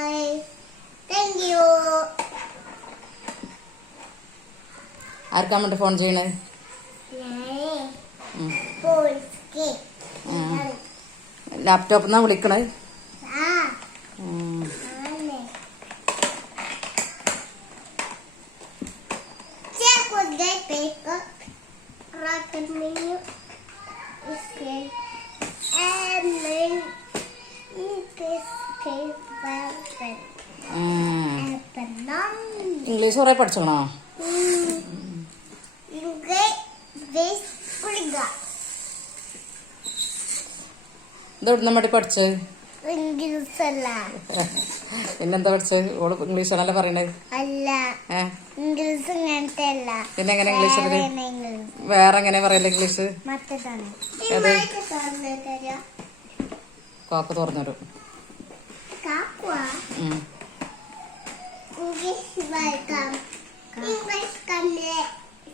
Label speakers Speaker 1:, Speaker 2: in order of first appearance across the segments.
Speaker 1: Bye. Thank you.
Speaker 2: ആർക്കാ
Speaker 1: മറ്റേ
Speaker 2: phone
Speaker 1: ചെയ്യണേ ലാപ്ടോപ്പ് എന്നാ വിളിക്കണേ
Speaker 2: Rocket menu is and then
Speaker 1: English കുറെ പഠിച്ചോണോ ഇതെവിടുന്ന മടി പഠിച്ച്? പിന്നെന്താ പഠിച്ചത് ഓൾ
Speaker 2: ഇംഗ്ലീഷ് ആണല്ലോ അല്ല
Speaker 1: പിന്നെ എങ്ങനെ ഇംഗ്ലീഷ് വേറെ എങ്ങനെ പറയല്ല ഇംഗ്ലീഷ്?
Speaker 2: മറ്റേതാണ്.
Speaker 1: തുറന്നു
Speaker 2: തരാം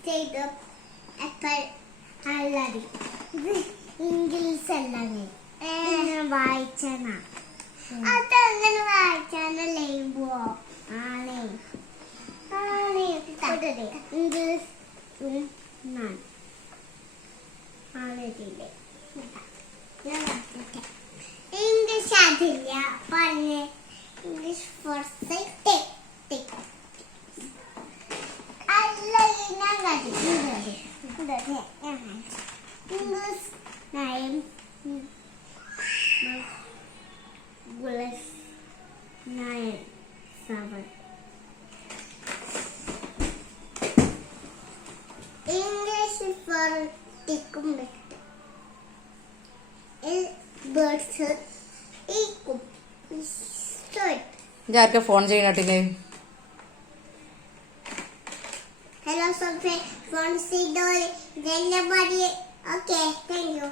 Speaker 2: ചെയ്തു. എപ്പോൾ അല്ലടി ഇത് ഇംഗ്ലീഷ് അല്ലേ വായിച്ചാണ് അതെങ്ങനെ വായിച്ചാണല്ലേ ഇമ്പോ ആണേ. ആണ്. ഇംഗ്ലീഷ് ഇംഗ്ലീഷ് അതില്ല. പറഞ്ഞ് ഇംഗ്ലീഷ് ഫോർ ടിക് ഇംഗ്ലീഷ് നയം English nine seven English four ടിക്കും വെട്ട് ബേർഡ്സ് ഈക്കും സ്ട്രൈറ്റ്
Speaker 1: ഇജ്ജ് ഫോൺ ചെയ്യണട്ടിന്
Speaker 2: Okay, thank you.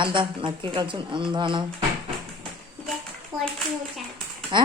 Speaker 1: എന്താ നക്കി കളിച്ചു എന്താണ്. ഏ